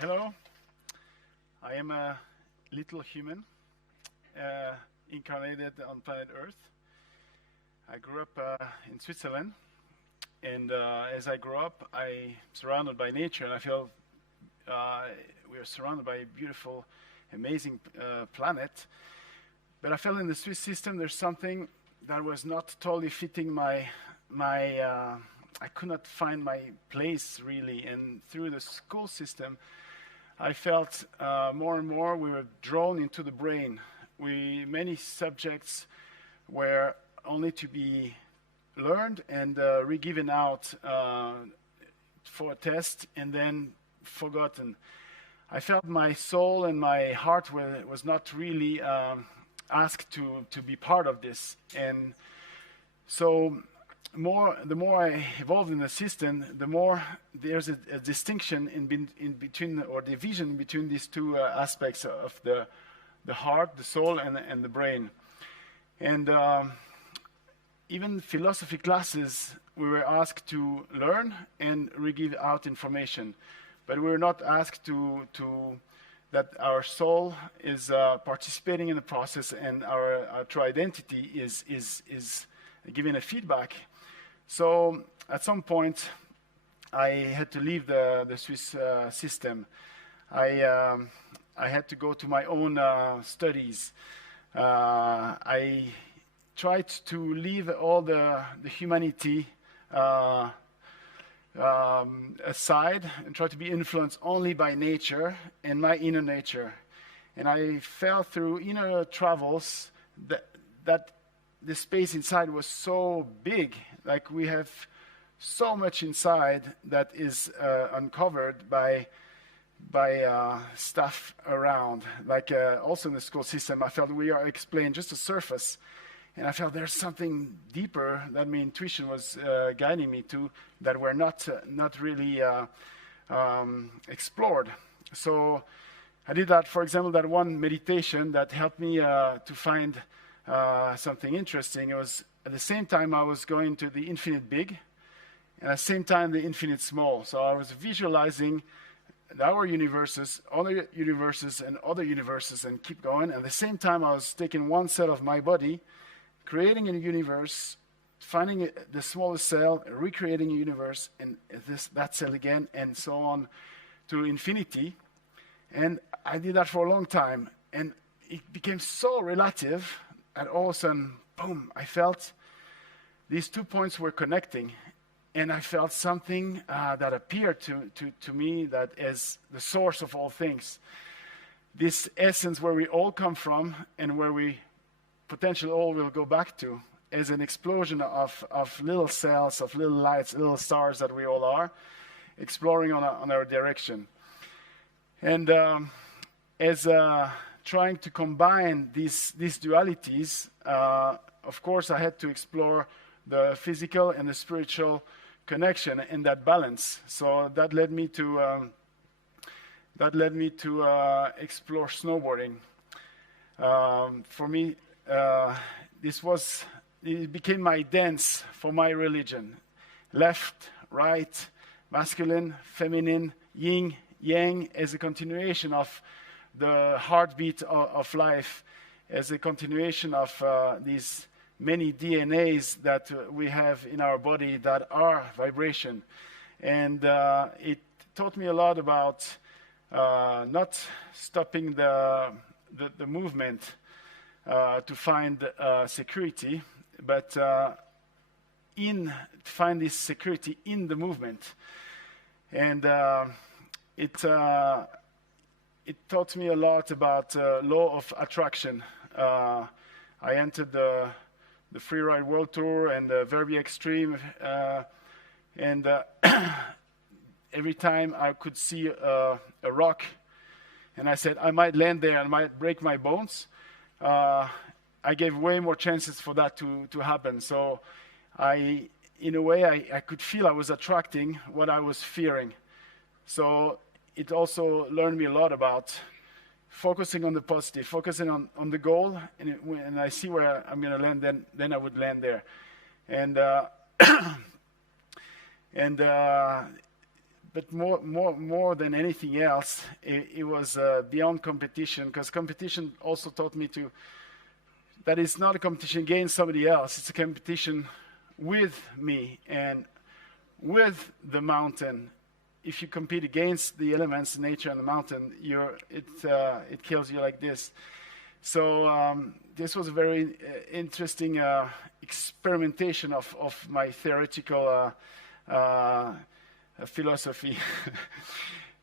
Hello, I am a little human incarnated on planet Earth. I grew up in Switzerland, and as I grew up, I surrounded by nature, and I feel we are surrounded by a beautiful, amazing planet. But I felt in the Swiss system there's something that was not totally fitting my I could not find my place really, and through the school system, I felt more and more we were drawn into the brain. Many subjects were only to be learned and re-given out for a test and then forgotten. I felt my soul and my heart was not really asked to be part of this. And so the more I evolved in the system, the more there's a distinction in between, or division between these two aspects of the heart, the soul, and the brain. And even philosophy classes, we were asked to learn and re-give out information, but we were not asked to that our soul is participating in the process, and our true identity is giving a feedback. So at some point, I had to leave the Swiss system. I had to go to my own studies. I tried to leave all the humanity aside and try to be influenced only by nature and my inner nature. And I fell through inner travels that the space inside was so big. Like, we have so much inside that is uncovered by stuff around. Like also in the school system, I felt we are explained just the surface, and I felt there's something deeper that my intuition was guiding me to, that were not really explored. So I did that. For example, that one meditation that helped me to find something interesting. It was at the same time I was going to the infinite big, and at the same time the infinite small. So I was visualizing our universes, other universes, and other universes, and keep going. At the same time, I was taking one cell of my body, creating a universe, finding the smallest cell, recreating a universe, and that cell again, and so on to infinity. And I did that for a long time, and it became so relative, and all of a sudden, boom, I felt these 2 points were connecting. And I felt something that appeared to me that is the source of all things. This essence where we all come from and where we potentially all will go back to, is an explosion of little cells, of little lights, little stars that we all are, exploring on our direction. And as trying to combine these dualities, of course I had to explore the physical and the spiritual connection in that balance. So that led me to explore snowboarding. For me, it became my dance for my religion. Left, right, masculine, feminine, yin, yang, as a continuation of the heartbeat of life, as a continuation of these many DNAs that we have in our body that are vibration. And it taught me a lot about not stopping the movement to find security, but find this security in the movement. And it taught me a lot about law of attraction. I entered the Freeride World Tour and the Very Extreme, and every time I could see a rock, and I said I might land there, I might break my bones, I gave way more chances for that to happen. So in a way, I could feel I was attracting what I was fearing. So it also learned me a lot about focusing on the positive, focusing on the goal, and when I see where I'm going to land, then I would land there. And but more than anything else, it was beyond competition, because competition also taught me that it's not a competition against somebody else. It's a competition with me and with the mountain. If you compete against the elements, nature and the mountain, it kills you like this. So this was a very interesting experimentation of my theoretical philosophy.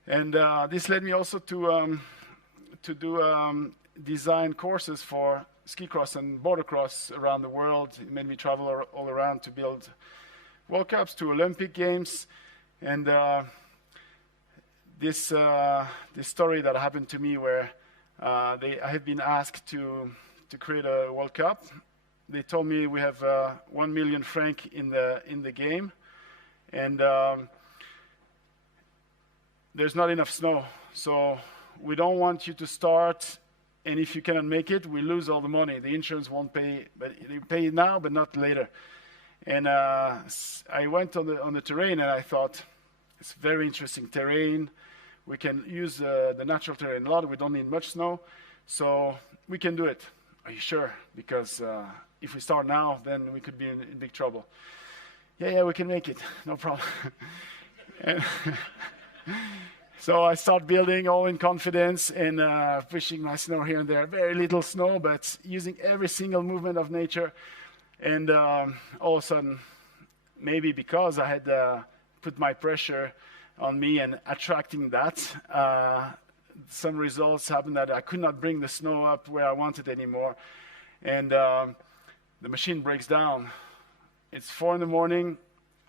And this led me also to do design courses for ski cross and border cross around the world. It made me travel all around to build World Cups, to Olympic Games. And this story that happened to me where I had been asked to create a World Cup. They told me we have 1 million francs in the game, and there's not enough snow. So we don't want you to start, and if you cannot make it, we lose all the money. The insurance won't pay, but they pay now, but not later. And I went on the terrain, and I thought, it's very interesting terrain. We can use the natural terrain a lot. We don't need much snow, so we can do it. Are you sure? Because if we start now, then we could be in big trouble. Yeah, we can make it. No problem. So I start building all in confidence and pushing my snow here and there. Very little snow, but using every single movement of nature. And all of a sudden, maybe because I had put my pressure on me and attracting that, some results happened that I could not bring the snow up where I wanted anymore. And the machine breaks down. It's 4 a.m.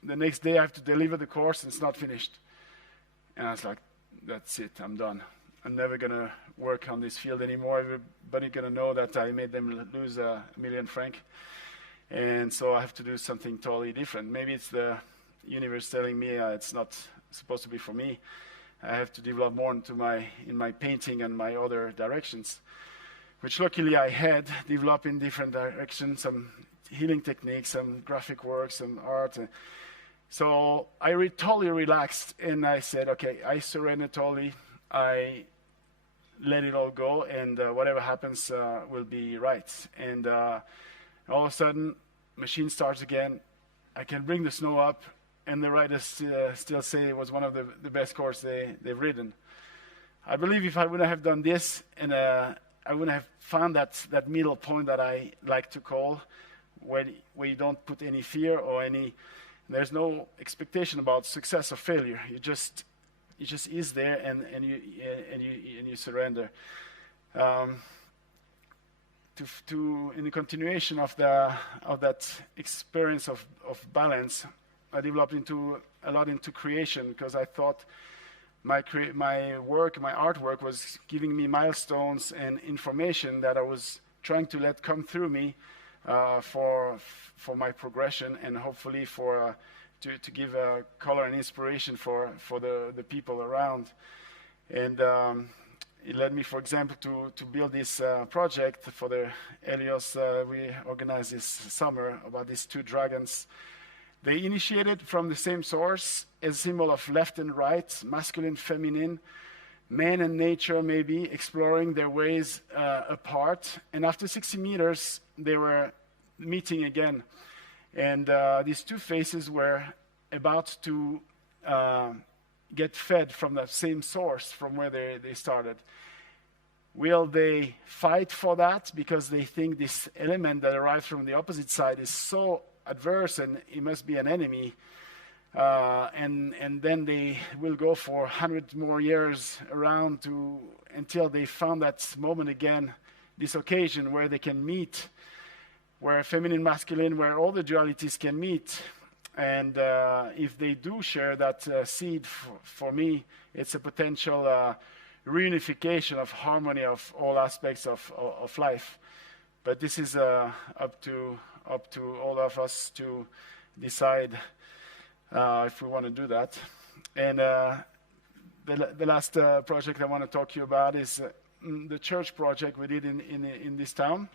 The next day I have to deliver the course and it's not finished. And I was like, that's it, I'm done. I'm never going to work on this field anymore. Everybody's going to know that I made them lose 1 million francs. And so I have to do something totally different. Maybe it's the universe telling me it's not supposed to be for me. I have to develop more in my painting and my other directions, which luckily I had developed in different directions, some healing techniques, some graphic work, some art. So I totally relaxed, and I said, okay, I surrender totally. I let it all go, and whatever happens will be right. And all of a sudden, machine starts again. I can bring the snow up, and the riders still say it was one of the best courses they've ridden. I believe if I wouldn't have done this, and I wouldn't have found that middle point that I like to call, where you don't put any fear or there's no expectation about success or failure. You just is there, and you surrender. In the continuation of that experience of balance, I developed a lot into creation, because I thought my artwork was giving me milestones and information that I was trying to let come through me for my progression, and hopefully to give color and inspiration for the people around. And it led me, for example, to build this project for the Helios we organized this summer about these 2 dragons. They initiated from the same source, as a symbol of left and right, masculine, feminine, man and nature maybe, exploring their ways apart. And after 60 meters, they were meeting again. And these 2 faces were about to get fed from the same source from where they started. Will they fight for that because they think this element that arrives from the opposite side is so adverse and it must be an enemy, and then they will go for 100 more years around until they found that moment again, this occasion where they can meet, where feminine, masculine, where all the dualities can meet. And if they do share that seed, for me, it's a potential reunification of harmony of all aspects of life. But this is up to all of us to decide if we want to do that. And the last project I want to talk to you about is the church project we did in this town,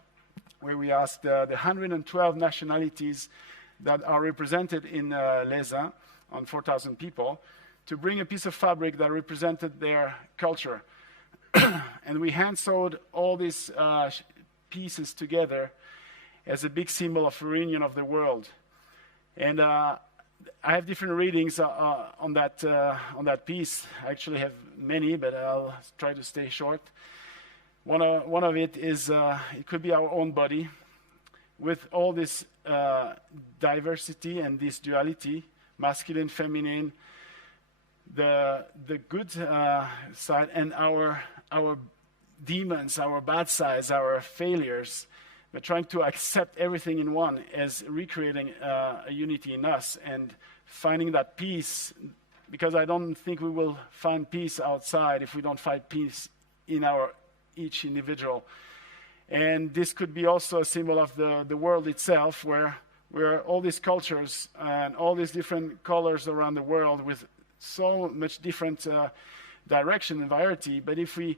where we asked the 112 nationalities that are represented in Leysin, on 4,000 people, to bring a piece of fabric that represented their culture. And we hand sewed all these pieces together as a big symbol of reunion of the world. And I have different readings on that piece. I actually have many, but I'll try to stay short. One of it is, it could be our own body, with all this diversity and this duality, masculine, feminine, the good side, and our demons, our bad sides, our failures. We're trying to accept everything in one as recreating a unity in us and finding that peace, because I don't think we will find peace outside if we don't find peace in each individual. And this could be also a symbol of the world itself, where all these cultures and all these different colors around the world with so much different direction and variety. But if we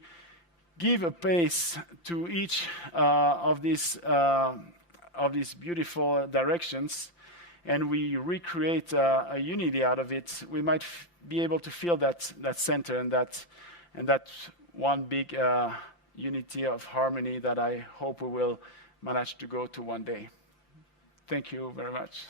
give a place to each of these beautiful directions, and we recreate a unity out of it, we might be able to feel that center and that one big unity of harmony that I hope we will manage to go to one day. Thank you very much.